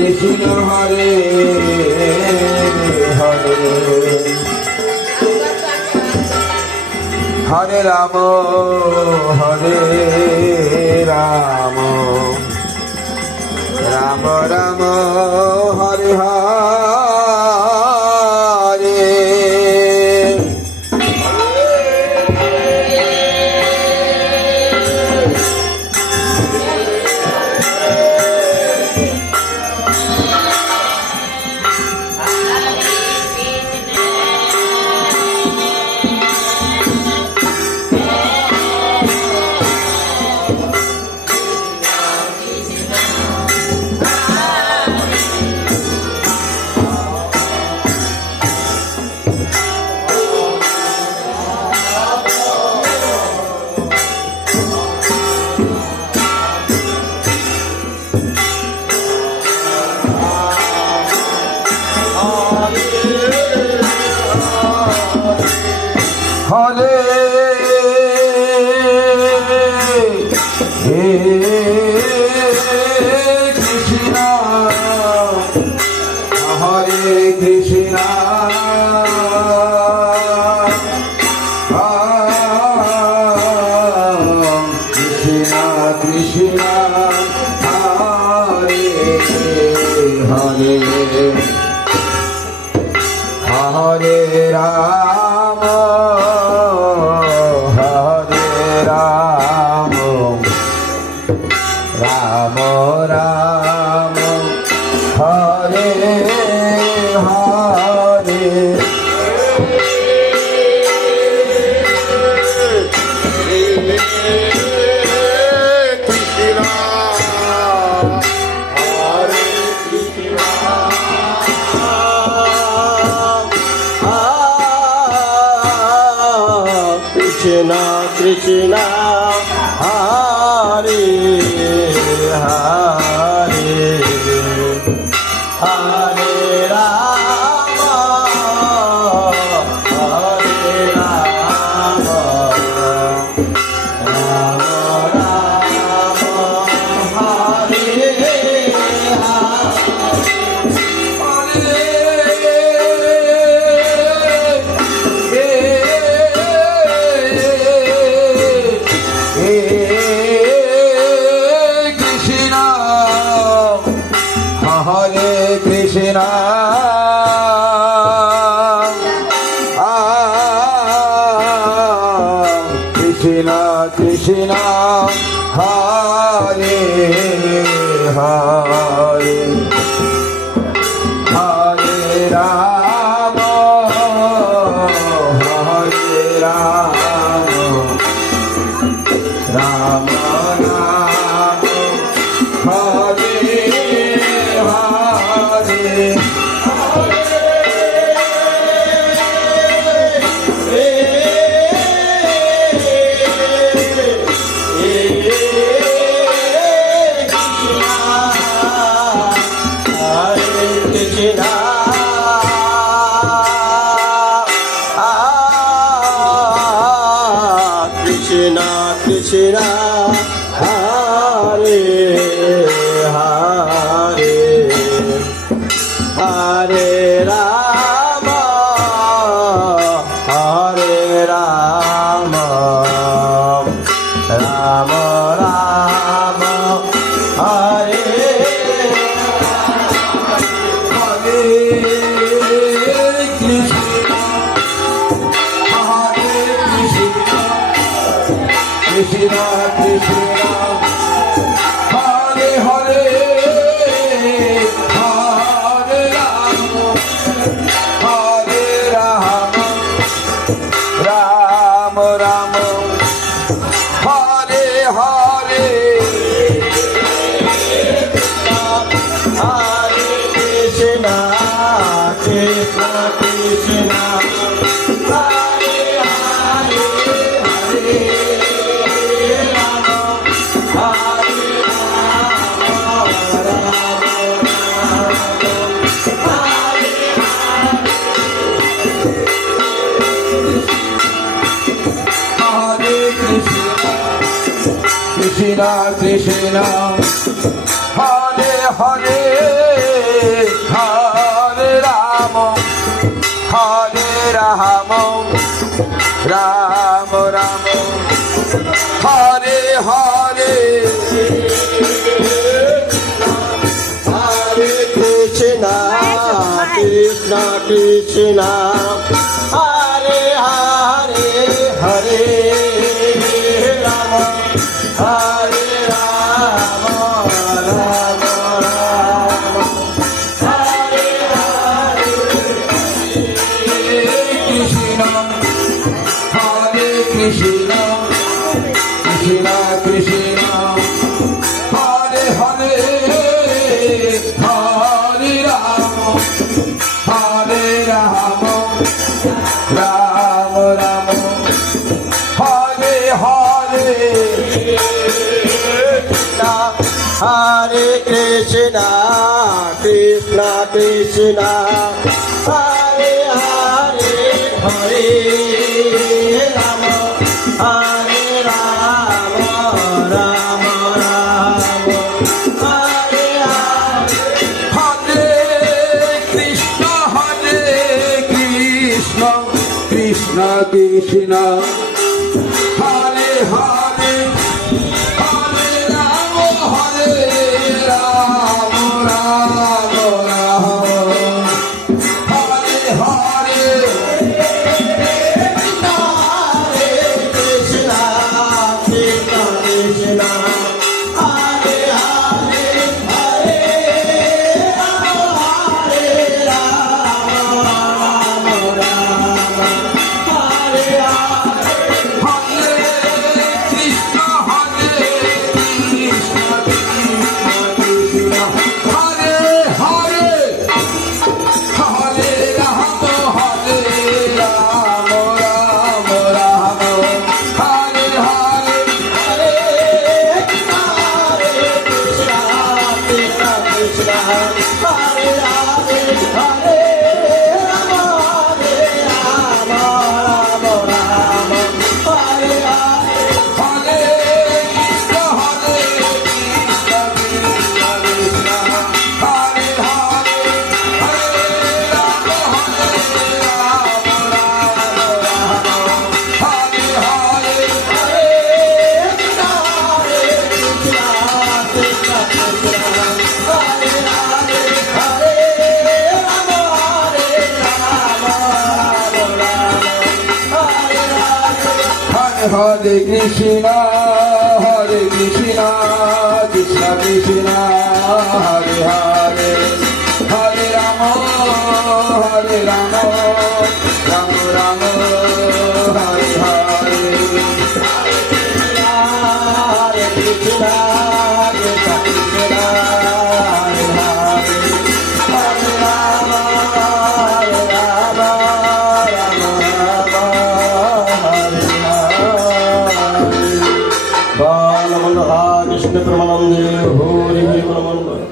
Krishna Hare Hare Hare Ram Ram Ram Hare Hare Hare Krishna Hare Krishna Krishna Krishna Hare Hare Hare Ram Ram Ram Hare Hare Krishna Hare Krishna Krishna Krishna Hare Hare Hare Ram Hare Ram Ram Ram Hare Hare Krishna Krishna Krishna Hare Hare Hare Ram Hare Ram Ram Ram Hare Krishna Krishna Hare Hare Hare Rama Hare Rama Rama Rama Hare Hare Krishna Hare Krishna Krishna Krishna Hare Hare Hare Rama Hare Rama Rama Rama Hare Hare Hare Krishna Krishna Krishna Krishna Krishna Hare Hare Hare Hare Krishna Krishna Krishna Hare Hare Hare Rama Hare Rama Rama Rama Hare Hare Krishna Hare Krishna Krishna Krishna Hare Hare Hare Rama Hare Rama Rama Rama Hare Hare Hare Krishna Krishna Krishna Hare Hare Hare Rama Hare Rama Rama Rama Hare Hare Krishna Krishna Krishna Hare Hare Hare Rama Hare Rama Rama Rama Hare Hare Krishna Krishna Krishna Hare Hare Hare Rama Rama Hare Hare Krishna Krishna Hare Hare Hare Rama Hare Rama Rama Rama Hare Hare Hare Krishna Krishna Krishna Hare Hare Hare Rama Hare Rama Rama Rama Hare Hare Hare Krishna Krishna Krishna Hare Hare Hare Rama Hare Rama Rama Rama Hare Hare Hare Krishna Krishna Krishna Hare Hare Hare Rama Hare Rama Rama Rama Hare Hare Krishna Krishna Krishna Hare Hare Hare Rama Hare Rama Rama Rama Hare Hare Hare Krishna Krishna Krishna Hare Hare Hare Rama Hare Rama Rama Rama Hare Hare Balamandaha Krishna Pramanande Hori Pramanande